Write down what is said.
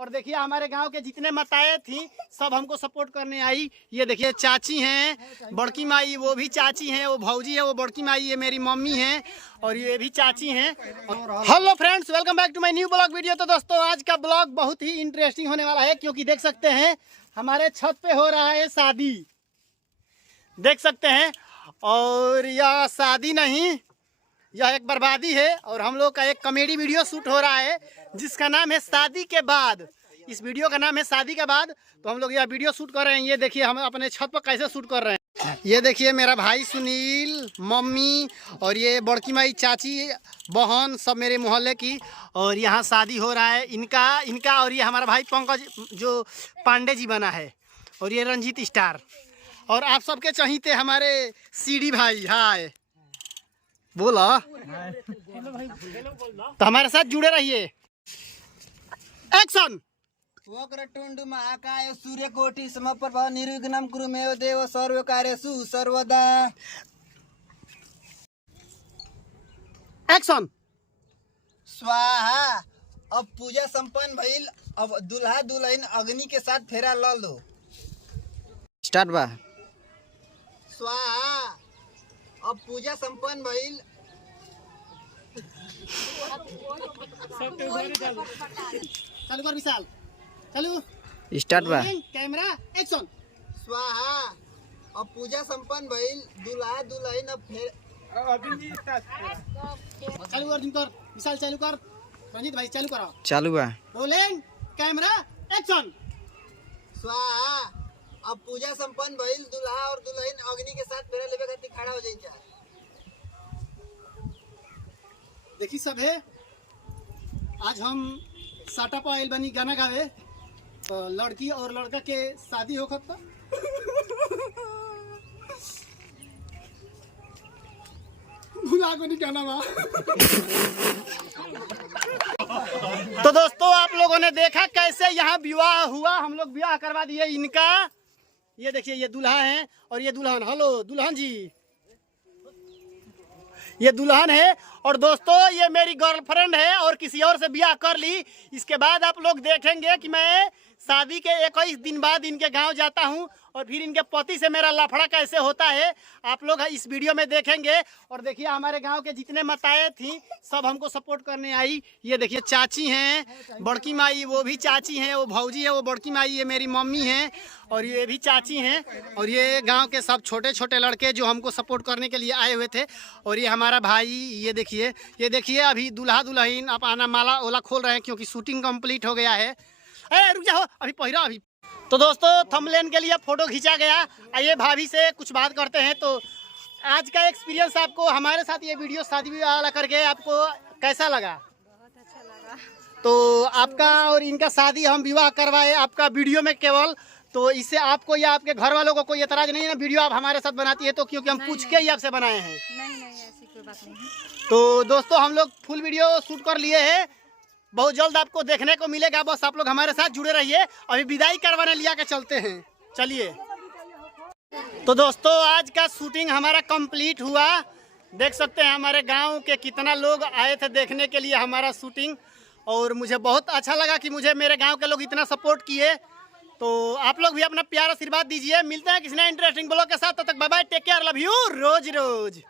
और देखिए हमारे गांव के जितने माताएं थी सब हमको सपोर्ट करने आई। ये देखिए चाची हैं, बड़की माई वो भी चाची हैं, वो भौजी है, वो बड़की माई ये मेरी मम्मी हैं और ये भी चाची हैं। Hello friends, welcome back to my new blog video. तो दोस्तों आज का ब्लॉग बहुत ही इंटरेस्टिंग होने वाला है क्योंकि देख सकते हैं हमारे छत पे हो रहा है शादी, देख सकते हैं। और यह शादी नहीं, यह एक बर्बादी है और हम लोग का एक कॉमेडी वीडियो शूट हो रहा है जिसका नाम है शादी के बाद। इस वीडियो का नाम है शादी के बाद। तो हम लोग यह वीडियो शूट कर रहे हैं। ये देखिए हम अपने छत पर कैसे शूट कर रहे हैं। ये देखिए मेरा भाई सुनील, मम्मी और ये बड़की माई, चाची, बहन सब मेरे मोहल्ले की। और यहाँ शादी हो रहा है इनका और ये हमारा भाई पंकज जो पांडे जी बना है और ये रंजीत स्टार। और आप सबके चहीते हमारे सीडी भाई, हाय बोला। तो हमारे साथ जुड़े रहिए। एक्शन। वक्रतुंड महाकाय सूर्यकोटि समप्रभ निर्विघ्नं कुरु मे देव सर्वकार्येषु सर्वदा। एक्शन। स्वाहा। अब पूजा संपन्न भइल, अब दुल्हा दुल्हन अग्नि के साथ फेरा ल लो। स्टार्ट बा। स्वाहा। अब पूजा संपन्न भइल। चालू कर विशाल, चालू। स्टार्ट बा। Camera action. स्वाहा। अब पूजा संपन्न भइल, दुल्हा दुल्हन अब चालू अर्जुन कर, विशाल चालू कर, रंजीत भाई चालू करो। चालू बा। Rolling camera action. स्वाहा। अब पूजा संपन्न भइल, दुल्हा और दुल्हन अग्नि के साथ फेरा लेवे खातिर खड़ा हो जाइए। देखी सब है, आज हम साटा पाइल बनी गाना गावे। तो लड़की और लड़का के शादी होखत था। भुला को नहीं गाना बा। तो दोस्तों आप लोगों ने देखा कैसे यहाँ विवाह हुआ। हम लोग विवाह करवा दिए इनका। ये देखिए ये दूल्हा है और ये दुल्हन। हेलो दुल्हन जी, ये दुल्हन है। और दोस्तों ये मेरी गर्लफ्रेंड है और किसी और से ब्याह कर ली। इसके बाद आप लोग देखेंगे कि मैं शादी के 21 दिन बाद इनके गांव जाता हूं और फिर इनके पति से मेरा लफड़ा कैसे होता है आप लोग इस वीडियो में देखेंगे। और देखिए हमारे गांव के जितने माताएं थी सब हमको सपोर्ट करने आई। ये देखिए चाची हैं, बड़की माई वो भी चाची हैं, वो भौजी है, वो बड़की माई ये मेरी मम्मी हैं और ये भी चाची हैं। और ये गांव के सब छोटे छोटे लड़के जो हमको सपोर्ट करने के लिए आए हुए थे। और ये हमारा भाई, ये देखिए अभी दूल्हा दुल्हन आप आना माला ओला खोल रहे हैं क्योंकि शूटिंग कंप्लीट हो गया है। रुक जाओ, अभी पहिरा अभी। तो दोस्तों थंबनेल के लिए फोटो खींचा गया। आइए भाभी से कुछ बात करते हैं। तो आज का एक्सपीरियंस आपको हमारे साथ ये वीडियो शादी वाला करके आपको कैसा लगा? बहुत अच्छा लगा। तो आपका और इनका शादी हम विवाह करवाए आपका वीडियो में केवल, तो इससे आपको या आपके घर वालों को कोई एतराज नहीं है ना? वीडियो आप हमारे साथ बनाती है तो क्योंकि हम पूछ के ही आपसे बनाए हैं। नहीं ऐसी कोई बात नहीं। तो दोस्तों हम लोग फुल वीडियो शूट कर लिए हैं, बहुत जल्द आपको देखने को मिलेगा। बस आप लोग हमारे साथ जुड़े रहिए। अभी विदाई करवाने लिया के चलते हैं, चलिए। तो दोस्तों आज का शूटिंग हमारा कंप्लीट हुआ। देख सकते हैं हमारे गांव के कितना लोग आए थे देखने के लिए हमारा शूटिंग। और मुझे बहुत अच्छा लगा कि मुझे मेरे गांव के लोग इतना सपोर्ट किए। तो आप लोग भी अपना प्यार आशीर्वाद दीजिए। मिलते हैं किसी नए इंटरेस्टिंग ब्लॉग के साथ। तब तक bye bye, take care, love you, रोज रोज।